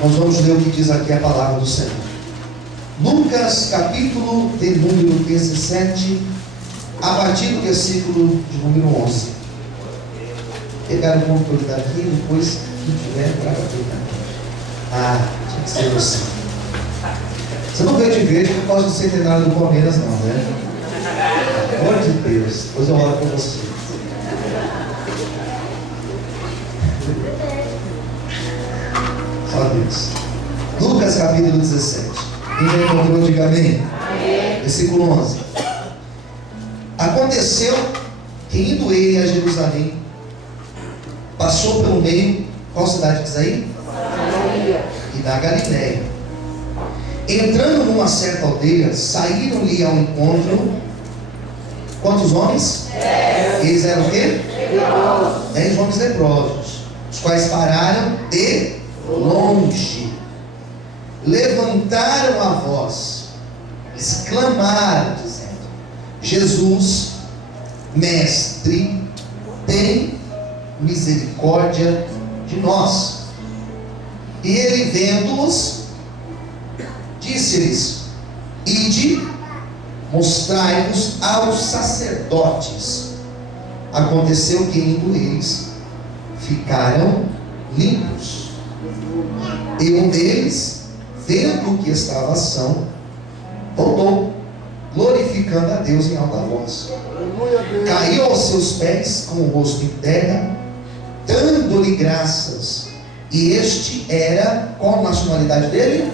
Nós vamos ler o que diz aqui a palavra do Senhor. Lucas, capítulo de número 17, a partir do versículo de número 11. Pegar o controle daqui e depois, se tiver, para pegar. Tinha que ser assim. Você não veio de verde por causa do centenário do Palmeiras, não, né? Pelo amor de Deus, depois eu oro por você. Só Deus. Lucas capítulo 17. Quem já encontrou, diga amém. Amém. Versículo 11. Aconteceu que, indo ele a Jerusalém, passou pelo meio, qual cidade diz aí? E da Galiléia. Entrando numa certa aldeia, saíram-lhe ao encontro. Quantos homens? 10. Eles eram o quê? 10 homens leprosos, os quais pararam de longe, levantaram a voz, exclamaram, dizendo: Jesus, Mestre, tem misericórdia de nós. E ele, vendo-os, disse-lhes: Ide, mostrai-vos aos sacerdotes. Aconteceu que, indo eles, ficaram limpos. E um deles, vendo que estava são, voltou, glorificando a Deus em alta voz. Caiu aos seus pés com o rosto em terra, dando-lhe graças. E este era, qual a nacionalidade dele?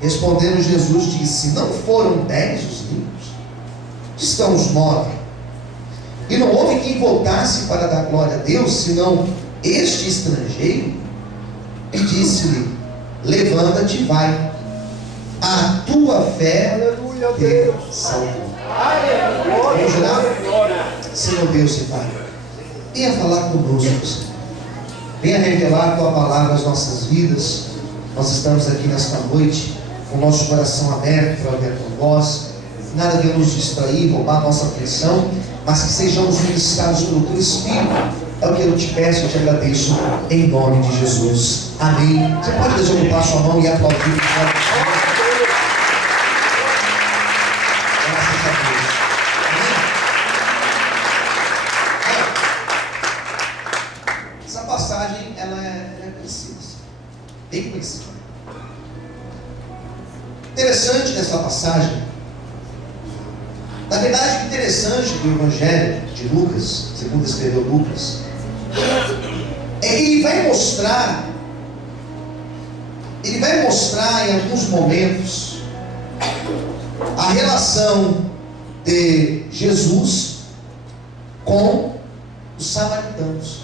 Respondendo Jesus, disse: Não foram 10 os limpos? Estão os 9. E não houve quem voltasse para dar glória a Deus, senão este estrangeiro. E disse-lhe: Levanta-te e vai, a tua fé te salvou. Vamos orar? Senhor Deus e Pai, venha falar conosco, Senhor. Venha revelar a tua palavra às nossas vidas. Nós estamos aqui nesta noite com o nosso coração aberto para ouvir a tua voz. Nada venha nos distrair, roubar a nossa atenção, mas que sejamos ministrados pelo teu Espírito. É o que eu te peço e te agradeço, em nome de Jesus. Amém. Você pode desocupar sua mão e aplaudir o Senhor. Graças a Deus. Amém. Essa passagem, ela é conhecida, bem conhecida. Interessante nessa passagem, na verdade, o interessante do Evangelho de Lucas, segundo escreveu Lucas, é que ele vai mostrar em alguns momentos a relação de Jesus com os samaritanos.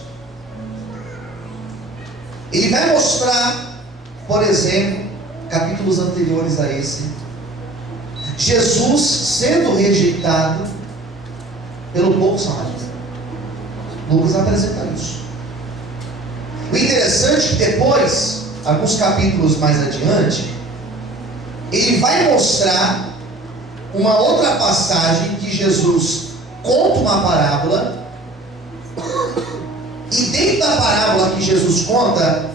Ele vai mostrar, por exemplo, capítulos anteriores a esse, Jesus sendo rejeitado pelo povo samaritano. Lucas apresenta isso. O interessante é que depois, alguns capítulos mais adiante, ele vai mostrar uma outra passagem que Jesus conta uma parábola, e dentro da parábola que Jesus conta,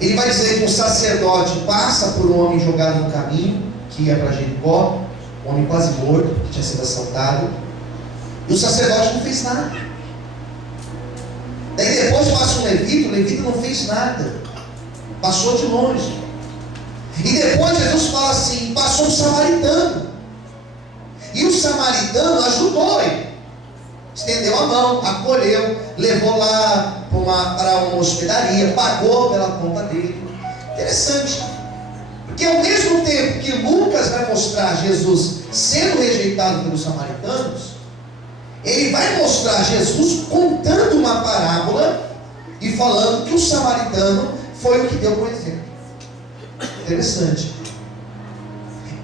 ele vai dizer que um sacerdote passa por um homem jogado no caminho, que ia para Jericó, um homem quase morto, que tinha sido assaltado, e o sacerdote não fez nada. Daí depois passa um levita, o levita não fez nada, passou de longe. E depois Jesus fala assim: passou um samaritano, e o samaritano ajudou ele, estendeu a mão, acolheu, levou lá para uma hospedaria, pagou pela conta dele. Interessante, porque ao mesmo tempo que Lucas vai mostrar Jesus sendo rejeitado pelos samaritanos, ele vai mostrar Jesus contando uma parábola e falando que o samaritano foi o que deu por exemplo. Interessante.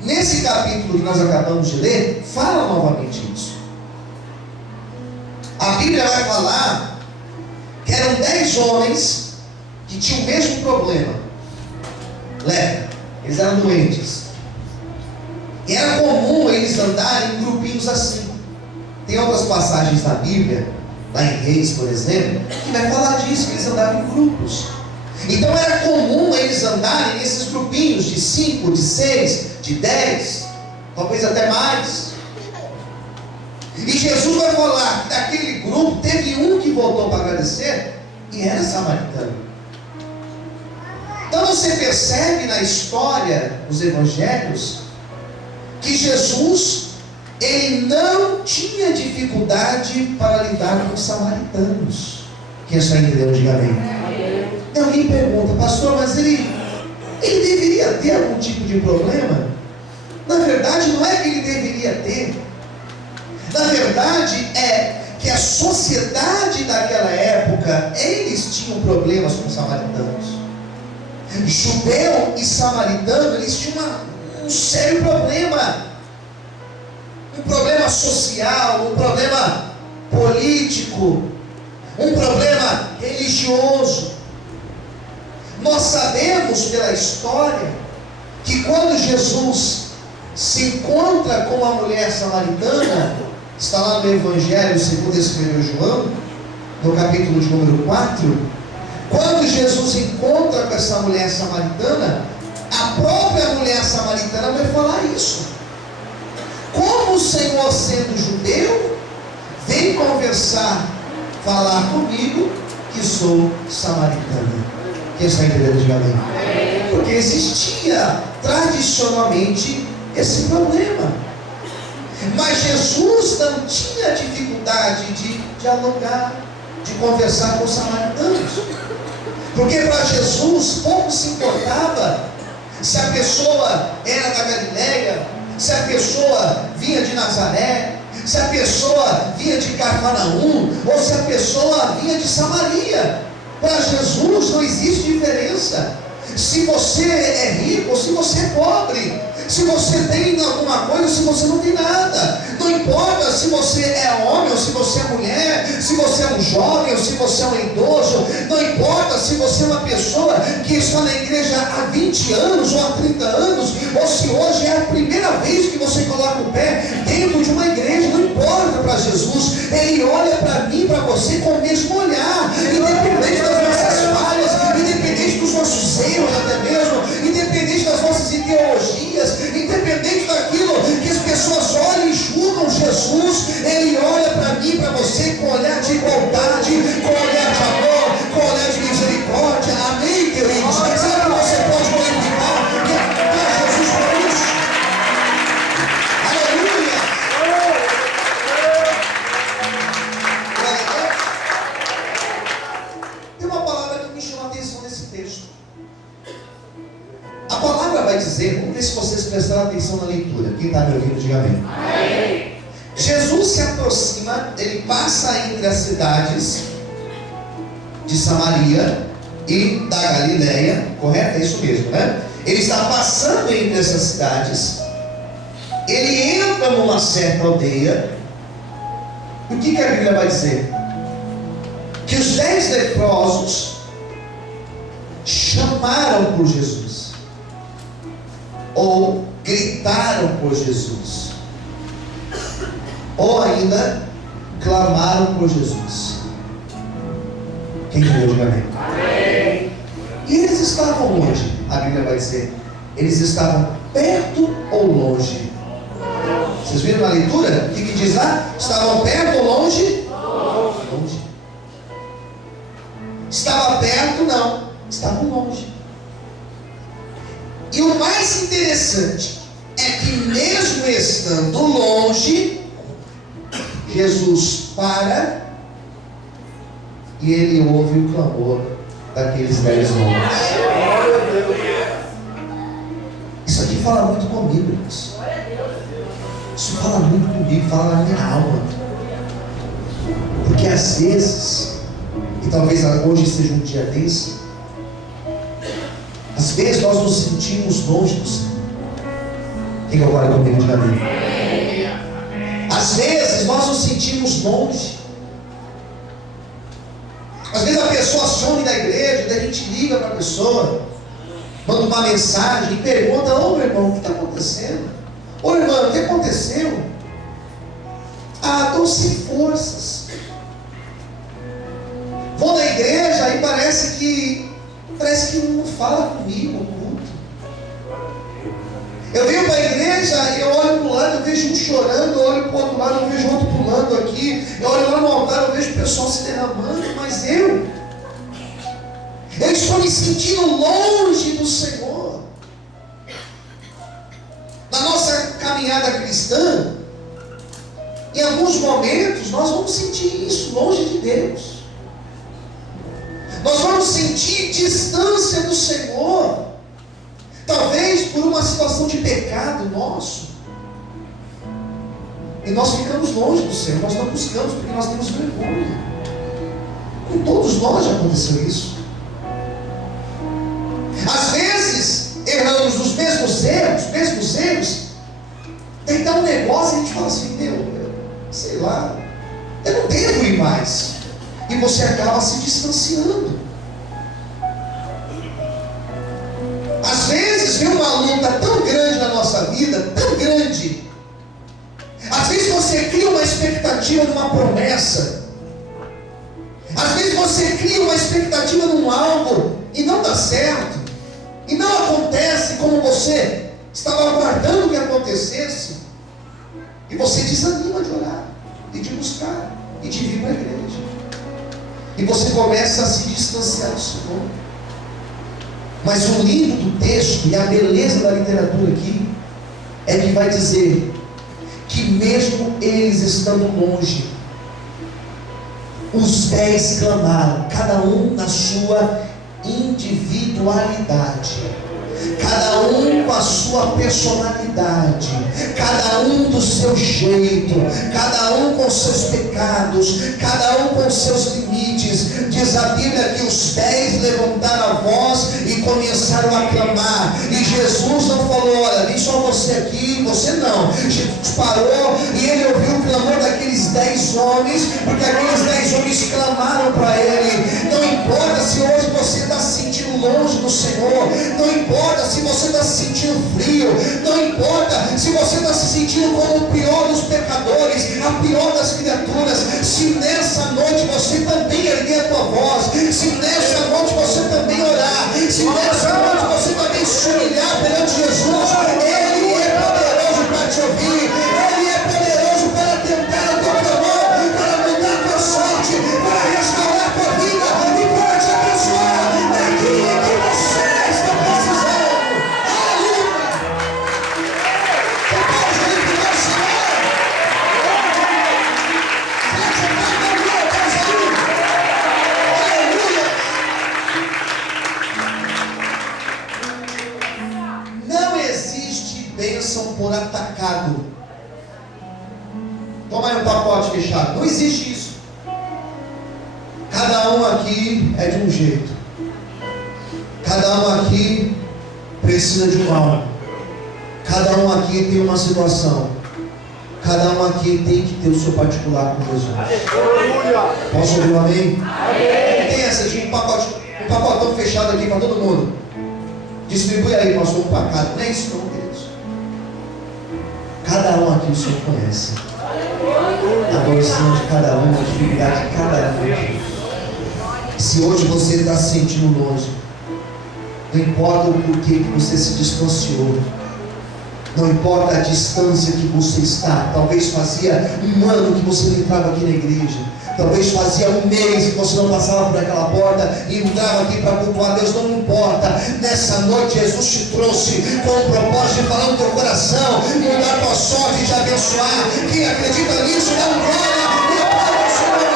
Nesse capítulo que nós acabamos de ler, fala novamente isso. A Bíblia vai falar que eram 10 homens que tinham o mesmo problema, lepra. Eles eram doentes, e era comum eles andarem em grupinhos assim. Tem outras passagens da Bíblia, lá em Reis, por exemplo, que vai falar disso, que eles andavam em grupos. Então era andarem nesses grupinhos de 5, de 6, de 10, talvez até mais. E Jesus vai falar que daquele grupo teve um que voltou para agradecer e era samaritano. Então você percebe na história dos evangelhos que Jesus, ele não tinha dificuldade para lidar com os samaritanos. Quem está entendendo, diga amém. E alguém pergunta, pastor, mas ele deveria ter algum tipo de problema? Na verdade, não é que ele deveria ter. Na verdade, é que a sociedade daquela época, eles tinham problemas com os samaritanos. Judeu e samaritano, eles tinham um sério problema. Um problema social, um problema político, um problema religioso. Nós sabemos pela história que quando Jesus se encontra com a mulher samaritana, está lá no Evangelho segundo escreveu João, no capítulo de número 4, quando Jesus encontra com essa mulher samaritana, a própria mulher samaritana vai falar isso. Como o Senhor, sendo judeu, vem conversar, falar comigo, que sou samaritana. Quem está entendendo, diga amém. Porque existia tradicionalmente esse problema. Mas Jesus não tinha dificuldade de dialogar, de conversar com os samaritanos. Porque para Jesus pouco se importava se a pessoa era da Galileia, se a pessoa vinha de Nazaré, se a pessoa vinha de Cafarnaum, ou se a pessoa vinha de Samaria. Para Jesus não existe diferença. Se você é rico ou se você é pobre, se você tem alguma coisa ou se você não tem nada, não importa se você é homem ou se você é mulher, se você é um jovem ou se você é um idoso, não importa se você é uma pessoa que está na igreja há 20 anos ou há 30 anos, ou se hoje é a primeira vez que você coloca o pé dentro de uma igreja, não importa para Jesus. Ele olha para mim, para você com o mesmo olhar, independente das nossas falhas, independente dos nossos erros até mesmo, independente das nossas ideologias, independente daquilo que as pessoas olham e julgam Jesus, Ele olha para mim, para você com olhar de igualdade, com olhar de amor, com olhar de misericórdia. Amém, queridos? Sabe que você pode glorificar e adorar Jesus por isso? Aleluia! Tem uma palavra que me chama a atenção nesse texto. A palavra vai dizer, vamos ver se vocês prestaram atenção na leitura. Quem está me ouvindo, diga amém. Amém. Jesus se aproxima, ele passa entre as cidades de Samaria e da Galileia, correto? É isso mesmo, né? Ele está passando entre essas cidades, ele entra numa certa aldeia. E o que a Bíblia vai dizer? Que os 10 leprosos chamaram por Jesus, ou gritaram por Jesus, ou ainda clamaram por Jesus. Quem entendeu, diga amém. Amém. E eles estavam onde? A Bíblia vai dizer, eles estavam perto ou longe? Vocês viram na leitura? O que diz lá? Estavam perto ou longe? Longe. Estava perto? Não, estavam longe. E o mais interessante é que mesmo estando longe, Jesus para e ele ouve o clamor daqueles 10 homens. Isso aqui fala muito comigo, irmãos. Isso fala muito comigo, fala na minha alma. Porque às vezes, e talvez hoje seja um dia desse, às vezes nós nos sentimos longe do Senhor. Quem agora comigo, diga amém. Às vezes nós nos sentimos longe. Às vezes a pessoa some da igreja, daí a gente liga para a pessoa, manda uma mensagem e pergunta: ô meu irmão, o que está acontecendo? Ô irmão, o que aconteceu? Ah, estou sem forças. Vou na igreja e parece que Parece que não fala comigo o culto. Eu venho para a igreja, eu olho para o lado, eu vejo um chorando, eu olho para o outro lado, eu vejo outro pulando aqui, eu olho lá no altar, eu vejo o pessoal se derramando, mas eu estou me sentindo longe do Senhor. Na nossa caminhada cristã, em alguns momentos nós vamos sentir isso, longe de Deus. Nós vamos sentir distância do Senhor, talvez por uma situação de pecado nosso, e nós ficamos longe do Senhor, nós não buscamos porque nós temos vergonha. Com todos nós já aconteceu isso. Às vezes erramos os mesmos erros, tem um negócio e a gente fala assim, sei lá, eu não devo ir mais, e você acaba se distanciando. Às vezes vem uma luta tão grande na nossa vida, tão grande. Às vezes você cria uma expectativa numa promessa, às vezes você cria uma expectativa num algo e não dá certo, e não acontece como você estava aguardando que acontecesse, e você desanima de orar, e de buscar, e de vir para a igreja, e você começa a se distanciar do Senhor. Mas o lindo do texto e a beleza da literatura aqui é que vai dizer que mesmo eles estando longe, os 10 clamaram, cada um na sua individualidade, cada um com a sua personalidade, cada um do seu jeito, cada um com seus pecados, cada um com seus limites. Diz a Bíblia que os 10 levantaram a voz e começaram a clamar, e Jesus não falou, olha, vem só você aqui, você não. Jesus parou e ele ouviu o clamor daqueles 10 homens, porque aqueles 10 homens clamaram para ele. Não importa se hoje você está se sentindo longe do Senhor, não importa se você está se sentindo frio, não importa se você está se sentindo como o pior dos pecadores, a pior das criaturas, se nessa noite você também erguer a tua voz, se nessa noite você também orar, se nessa noite você também se humilhar perante Jesus, Ele é poderoso para te ouvir, Ele é poderoso para tentar o teu clamor, para mudar a tua sorte, para restaurar a tua vida e para te abençoar naquilo que você está precisando. Aleluia! Você pode glorificar o Senhor? Forte a aleluia, Deus, aleluia! Não existe bênção por atacado. Toma aí um pacote fechado. Não existe isso. Cada um aqui é de um jeito. Cada um aqui precisa de um algo. Cada um aqui tem uma situação. Cada um aqui tem que ter o seu particular com Jesus. Posso ouvir um amém? Tem essa de um pacotão fechado aqui para todo mundo. Distribui aí, pastor, um para cada. Não é isso não, queridos. Cada um aqui o Senhor conhece. A condição de cada um, a dificuldade de cada um. Se hoje você está se sentindo longe, não importa o porquê que você se distanciou, não importa a distância que você está, talvez fazia um ano que você não entrava aqui na igreja, talvez fazia um mês que você não passava por aquela porta e entrava aqui para cultuar Deus, não importa. Nessa noite Jesus te trouxe com o propósito de falar no teu coração, mudar a tua sorte e te abençoar. Quem acredita nisso, dá um glória e aplaude o Senhor.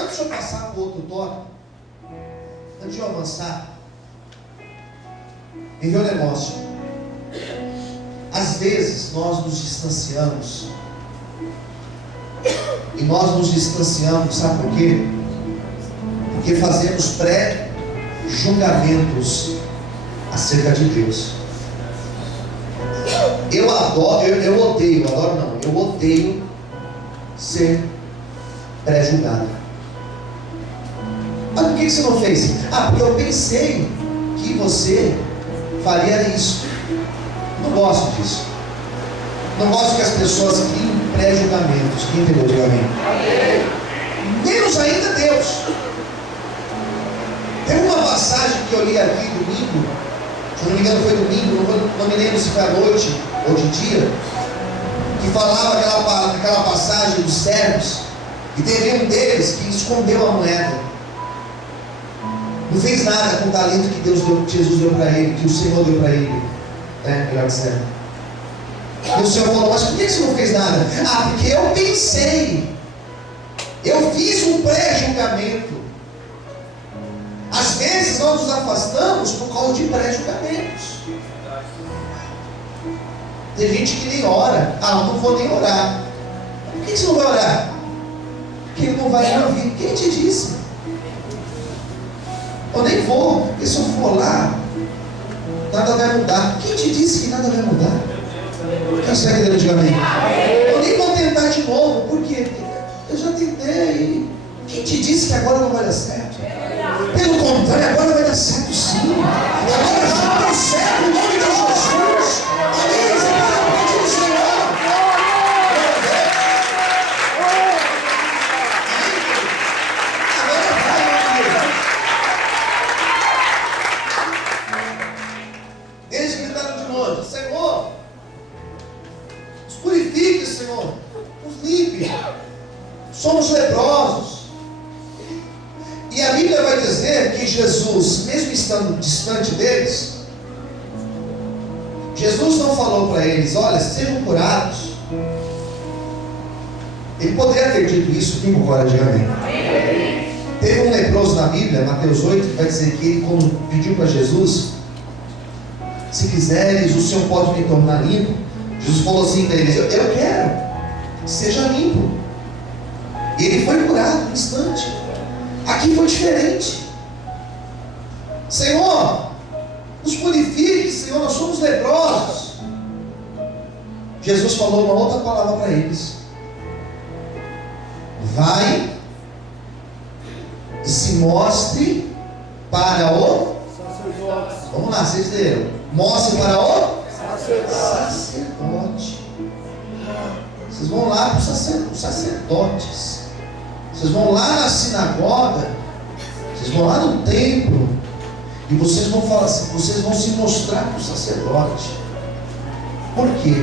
Antes de eu passar para o outro tópico, antes de eu avançar, em meu negócio, às vezes nós nos distanciamos, e nós nos distanciamos, sabe por quê? Porque fazemos pré-julgamentos acerca de Deus. Eu odeio ser pré-julgado. Mas por que você não fez? Porque eu pensei que você faria isso. Não gosto disso. Não gosto que as pessoas criem pré-julgamentos. Quem entendeu? Diga amém. Menos ainda Deus. Tem uma passagem que eu li aqui domingo, se não me engano foi domingo, não me lembro se foi à noite ou de dia, que falava aquela passagem dos servos, e teve um deles que escondeu a moeda, não fez nada com o talento que Jesus deu para ele, que o Senhor deu para ele, melhor dizendo. E o Senhor falou: mas por que você não fez nada? Ah, porque eu pensei, eu fiz um pré-julgamento. Às vezes nós nos afastamos por causa de pré-julgamentos. Tem gente que nem ora. Ah, eu não vou nem orar. Por que você não vai orar? Porque ele não vai ouvir. Quem te disse? Eu nem vou, porque se eu for lá, nada vai mudar. Quem te disse que nada vai mudar? Quem está entendendo? Diga amém. Eu nem vou tentar de novo. Por quê? Porque eu já tentei. Quem te disse que agora não vai dar certo? Pelo contrário, agora vai dar certo sim. Agora já deu certo em nome de Jesus. Amém. Você vai pedir o Senhor. Agora vai, meu Deus. Eles gritaram de novo: Senhor, nos purifique, Senhor, nos limpe. Somos leprosos. E a Bíblia vai dizer que Jesus, mesmo estando distante deles, Jesus não falou para eles: olha, sejam curados. Ele poderia ter dito isso, quem concorda, diga amém. Teve um leproso na Bíblia, Mateus 8, que vai dizer que ele, quando pediu para Jesus: se quiseres, o Senhor pode me tornar limpo. Jesus falou assim para eles: eu quero, seja limpo. E ele foi curado no instante. Aqui foi diferente. Senhor, nos purifique, Senhor, nós somos leprosos. Jesus falou uma outra palavra para eles: vai e se mostre para o sacerdote. Vamos lá, vocês leram. Mostre para o sacerdote. Vocês vão lá para os sacerdotes. Vocês vão lá na sinagoga, vocês vão lá no templo, e vocês vão falar assim, vocês vão se mostrar para o sacerdote. Por quê?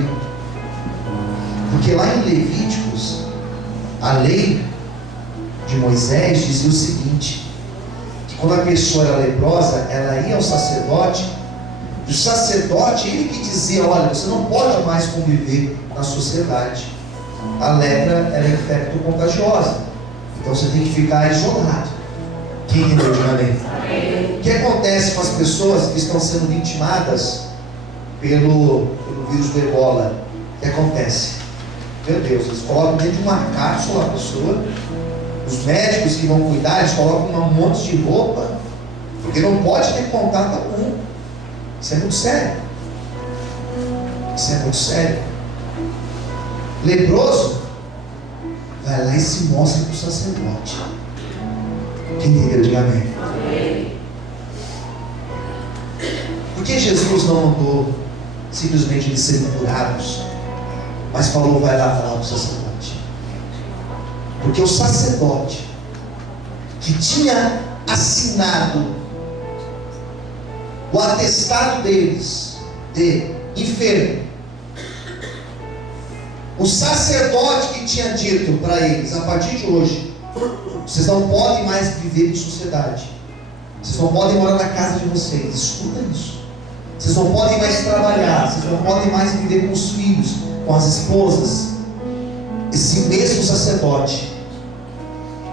Porque lá em Levíticos, a lei de Moisés dizia o seguinte: que quando a pessoa era leprosa, ela ia ao sacerdote, e o sacerdote, ele que dizia: olha, você não pode mais conviver na sociedade. A lepra era infecto-contagiosa. Então você tem que ficar isolado. Quem entendeu? Diga amém. O que acontece com as pessoas que estão sendo vitimadas pelo vírus do Ebola? O que acontece? Meu Deus, eles colocam dentro de uma cápsula a pessoa. Os médicos que vão cuidar, eles colocam um monte de roupa, porque não pode ter contato algum. Isso é muito sério. Isso é muito sério. Leproso vai lá e se mostra para o sacerdote. Quem entendeu? Diga amém. Por que Jesus não mandou simplesmente eles serem curados, mas falou: vai lá falar para o sacerdote? Porque o sacerdote que tinha assinado o atestado deles de enfermo, o sacerdote que tinha dito para eles: a partir de hoje, vocês não podem mais viver em sociedade, vocês não podem morar na casa de vocês, escuta isso, vocês não podem mais trabalhar, vocês não podem mais viver com os filhos, com as esposas. Esse mesmo sacerdote,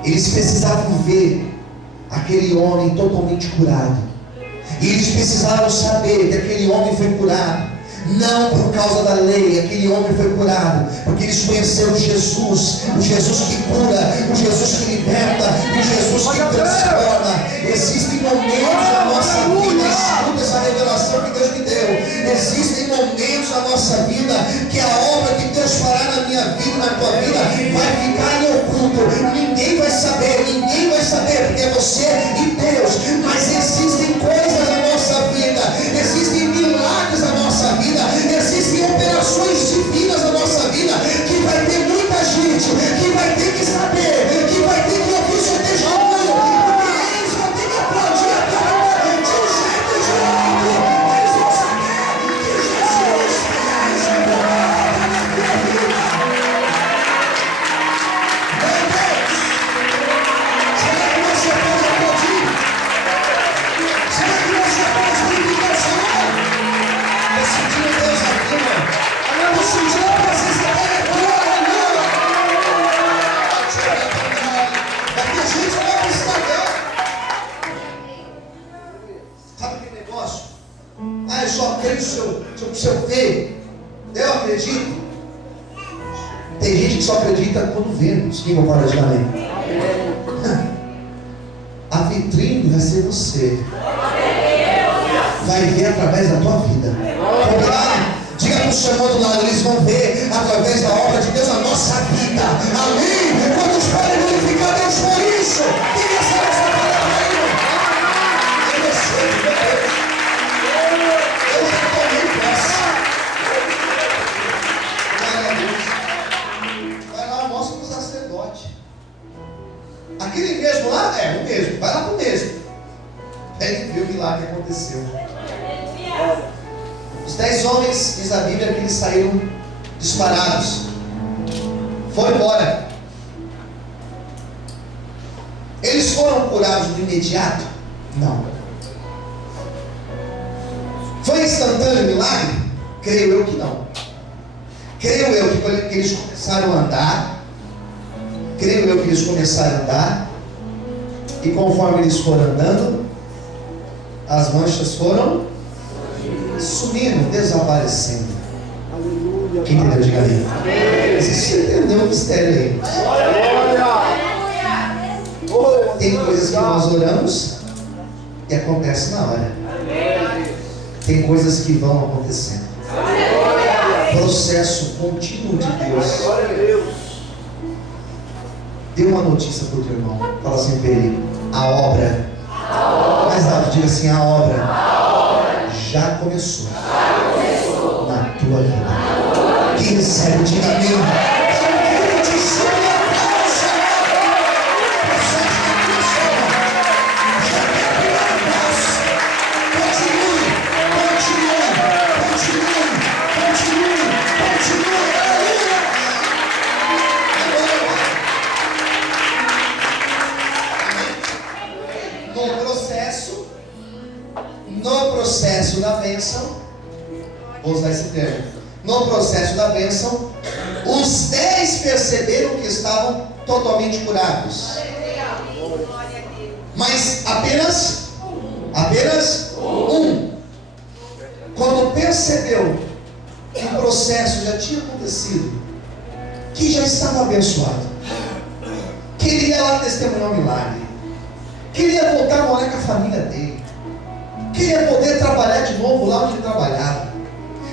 eles precisavam ver aquele homem totalmente curado, e eles precisavam saber que aquele homem foi curado não por causa da lei. Aquele homem foi curado porque eles conheceram Jesus, o Jesus que cura, o Jesus que liberta, o Jesus que transforma. Existem momentos na nossa vida, escuta essa revelação que Deus me deu, existem momentos na nossa vida que a obra que Deus fará na minha vida, na tua vida, vai ficar em oculto. Ninguém vai saber, porque é você e Deus. Mas existem coisas na nossa vida, existem milagres na nossa vida, existem operações divinas na nossa vida. acredito. Tem gente que só acredita quando vê. Quem concorda de amém? A vitrine vai ser você. Vai ver através da tua vida. Combinado? Diga para o seu irmão do lado, eles vão ver através da obra de Deus a nossa vida. Amém? Quantos podem glorificar Deus por isso? Diga essa nossa palavra aí. Eu recebo Deus. Eu já tomei posse. Glória a Deus. Vai lá, mostra para o sacerdote. Aquele mesmo lá? É, o mesmo. Vai lá para o mesmo. Ele viu o milagre que aconteceu. Os 10 homens, diz a Bíblia, que eles saíram disparados. Foram embora. Eles foram curados de imediato? Não. Foi instantâneo o milagre? Creio eu que não. Creio eu que eles começaram a andar. Creio eu que eles começaram a andar. E conforme eles foram andando, as manchas foram sumindo, desaparecendo. Quem entendeu? Diga ali. Você entendeu o mistério aí? Tem coisas que nós oramos e acontece na hora. Tem coisas que vão acontecendo. Processo contínuo de Deus. Dê uma notícia para o teu irmão. Fala assim para ele: a obra. Mais alto, diga assim: a obra já começou na tua vida. Quem recebe, diga amém. No processo da bênção, vou usar esse termo. No processo da bênção, os 10 perceberam que estavam totalmente curados. Mas apenas um, quando percebeu que o processo já tinha acontecido, que já estava abençoado, queria lá testemunhar um milagre, queria voltar a morar com a família dele, queria poder trabalhar de novo lá onde ele trabalhava,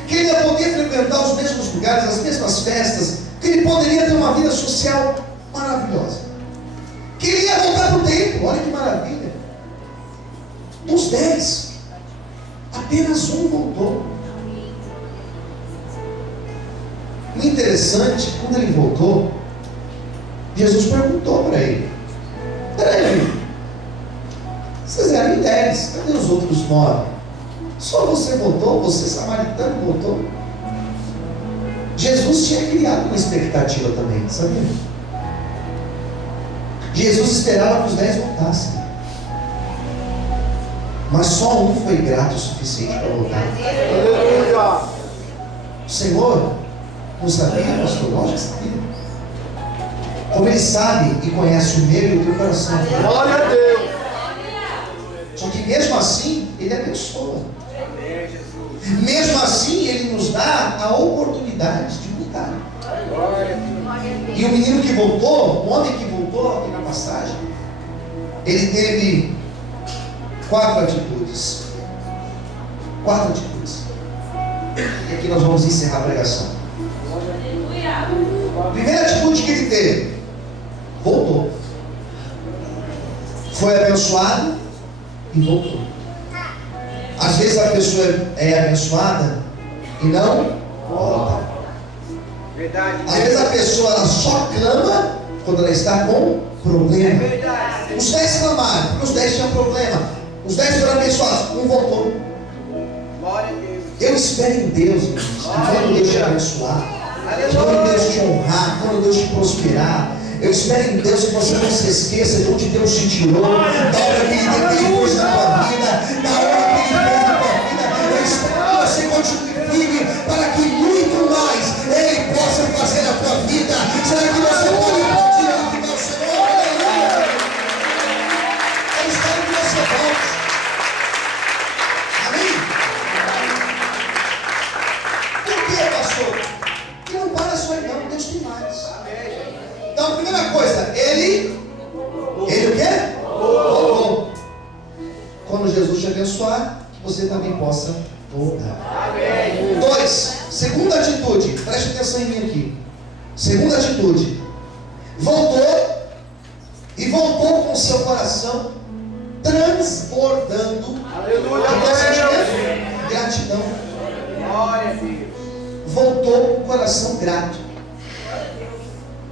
queria poder frequentar os mesmos lugares, as mesmas festas, que ele poderia ter uma vida social maravilhosa, queria voltar para o templo. Olha que maravilha. Dos 10, apenas um voltou. O interessante, quando ele voltou, Jesus perguntou para ele: peraí, vocês eram em 10, cadê os outros 9? Só você voltou? Você, samaritano, voltou? Jesus tinha criado uma expectativa também, sabia? Jesus esperava que os 10 voltassem, mas só um foi grato o suficiente para voltar. Aleluia! O Senhor não sabia, pastor? Lógico que sabia. Como Ele sabe e conhece o meu e o teu coração. Glória a Deus! Só que mesmo assim, Ele abençoa. Mesmo assim, Ele nos dá a oportunidade de mudar. E o menino que voltou, o homem que voltou aqui na passagem, ele teve 4 atitudes. 4 atitudes. E aqui nós vamos encerrar a pregação. A primeira atitude que ele teve: voltou. Foi abençoado e voltou. Às vezes a pessoa é abençoada e não volta. Verdade. Às vezes a pessoa ela só clama quando ela está com problema. Os 10 clamaram, porque os 10 tinham problema. Os 10 foram abençoados, um voltou. Glória a Deus. Eu espero em Deus, irmãos, que quando Deus te abençoar, que quando Deus te honrar, quando Deus te prosperar, eu espero em Deus que você não se esqueça de onde Deus te tirou, da hora que Ele fez na tua vida, da hora que Ele fez na tua vida. Eu espero que você continue firme para que muito mais Ele possa fazer na tua vida. Será que você pode glorificar o Senhor? Aleluia! Eu espero que você volte. Amém? Por que, pastor? você também possa voltar. Amém. 2, segunda atitude, preste atenção em mim aqui. Segunda atitude, voltou e voltou com seu coração transbordando Aleluia. de qual sentimento? Gratidão. Glória a Deus. Voltou com o coração grato.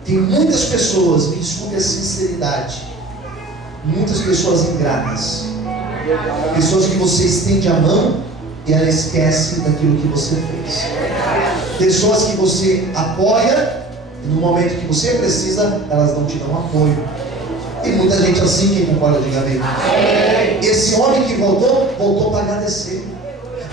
Tem muitas pessoas, me desculpe a sinceridade, muitas pessoas ingratas, pessoas que você estende a mão e ela esquece daquilo que você fez, pessoas que você apoia e no momento que você precisa elas não te dão apoio. Tem muita gente assim, quem concorda, diga amém. Esse homem que voltou para agradecer.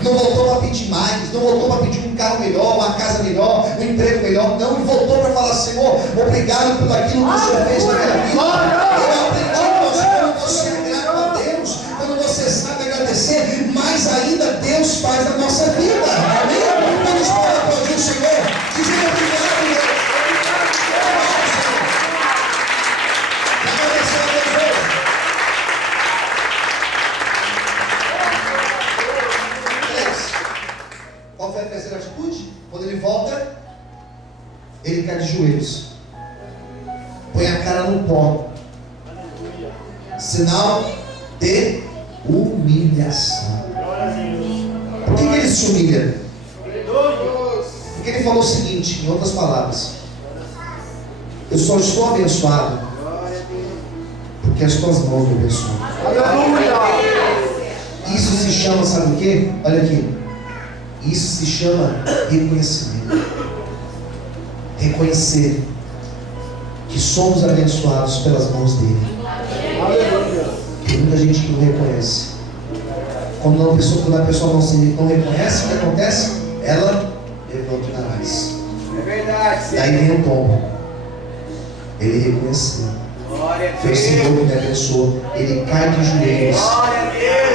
Não voltou para pedir mais, não voltou para pedir um carro melhor, uma casa melhor, um emprego melhor, não, ele voltou para falar: Senhor, obrigado por aquilo que o Senhor fez na minha vida. Eu aprendi, irmãos, quando você é grato a Deus, quando você sabe agradecer, mais ainda Deus faz na nossa vida. Amém? Vamos para aplaudir o Senhor, dizer obrigado, Deus. Agradecer a Deus hoje. Qual foi a terceira atitude? Quando ele volta, ele cai de joelhos, põe a cara no pó, sinal de humilhação. Por que ele se humilha? Porque ele falou o seguinte, em outras palavras: eu só estou abençoado porque as tuas mãos me abençoam. Isso se chama, sabe o que? Olha aqui. Isso se chama reconhecimento. Reconhecer que somos abençoados pelas mãos dele. Tem muita gente que não reconhece. Quando a pessoa não reconhece, o que acontece? Ela levanta o nariz. É verdade. Daí vem o tombo. Ele reconheceu. Foi o Senhor que me abençoou. Ele cai de joelhos.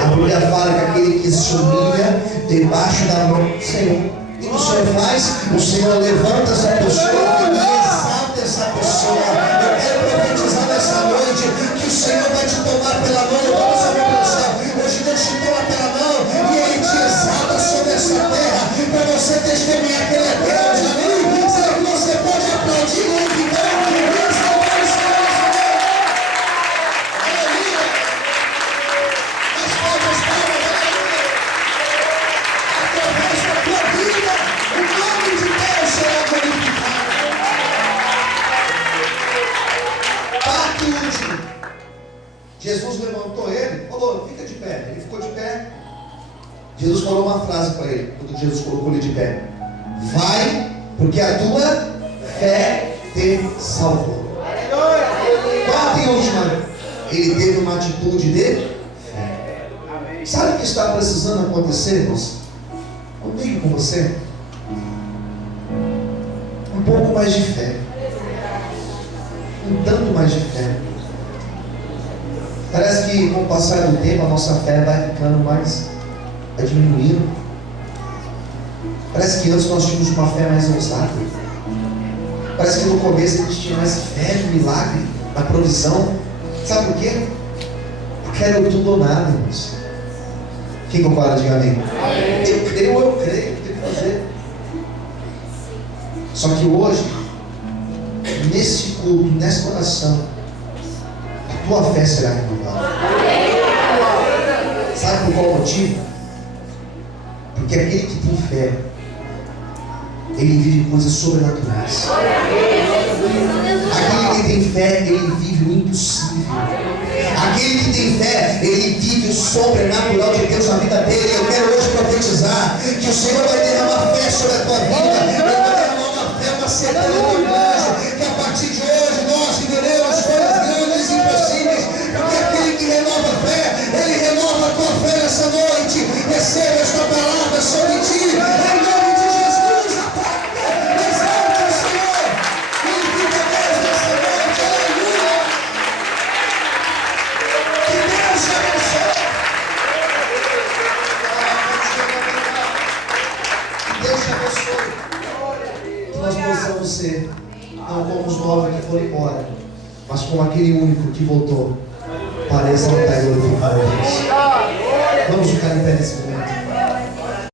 A Bíblia fala que aquele que se humilha debaixo da mão do Senhor. E o que o Senhor faz? O Senhor levanta essa pessoa e exalta essa pessoa. Eu quero profetizar nessa noite que o Senhor vai te tomar pela mão. Eu vou saber pelo céu. Hoje Deus te toma pela mão e Ele te exalta sobre essa terra para você testemunhar que Ele é Deus. Amém? Será que você pode aplaudir e glorificar e exaltar o Senhor? Aleluia! As palmas, aleluia! Através da tua vida, o nome de Deus será glorificado. Quarto e último. Jesus levantou ele, falou: fica de pé. Ele ficou de pé. Jesus falou uma frase para ele, quando Jesus colocou ele de pé: vai, porque a tua fé te salvou. Quarto e última, ele teve uma atitude de fé. Sabe o que está precisando acontecer, irmãos? Comigo, com você? Um pouco mais de fé. Um tanto mais de fé. Parece que com o passar do tempo a nossa fé vai ficando mais, vai diminuindo. Parece que antes nós tínhamos uma fé mais ousada. Parece que no começo a gente tinha mais fé no milagre, na provisão. Sabe por quê? Porque era o tudo ou nada, irmãos. Quem concorda, diga amém. Eu creio, não tem o que fazer. Só que hoje, nesse culto, nessa oração, a tua fé será renovada. Sabe por qual motivo? Porque aquele que tem fé, ele vive coisas sobrenaturais. Aquele que tem fé, ele vive o impossível. Aquele que tem fé, ele vive o sobrenatural de Deus na vida dele. Eu quero hoje profetizar que o Senhor vai derramar fé sobre a tua vida. Ele vai derramar uma fé, uma certeza de anjo, que a partir de hoje nós viveremos coisas grandes e impossíveis. Porque aquele que renova a fé, ele renova a tua fé nessa noite. Receba esta palavra sobre ti. Em nome de Jesus, aplauda, exalta o Senhor. Glorifica Deus nessa noite. Aleluia. Que Deus te abençoe. Que Deus te abençoe. Que nós possamos ser, não como os 9 que foram embora, mas como aquele único que voltou para exaltar e glorificar a Deus. Vamos ficar em pé nesse momento.